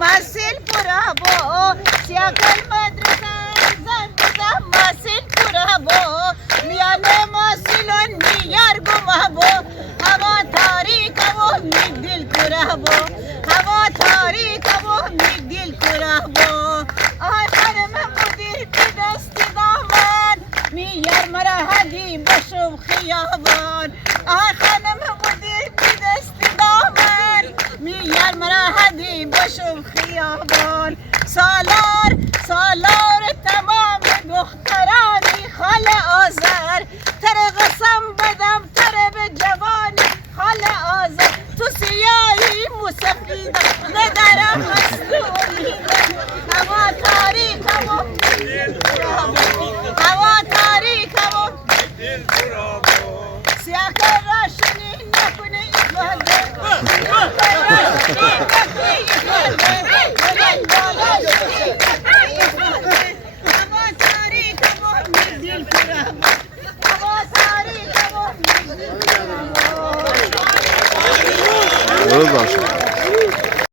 مسیل پورا با سیاکل مدرسه زن مسیل پورا با میان مسیلون میار گمه با هوا تاریک و می دل کرا با هوا تاریک و می دل کرا با آی خانم مدیر که دست دامن میار مرا هدی بشم خیابان آی خانم مدیر که دست دامن میار مرا هدی بشم خیابان سالار سالار تمام دخترانی خال آذر تر قسم بدم تر به جوانی خال آذر تو سیاهی مسفیدم ندارم مسئولی هوا تاریک و هوا تاریک و سیاه راشنی نکنه ایفاده سیاه راشنی نکنه ایفاده هوا تاریک و میدیل کرم هوا تاریک و میدیل کرم درود باشه.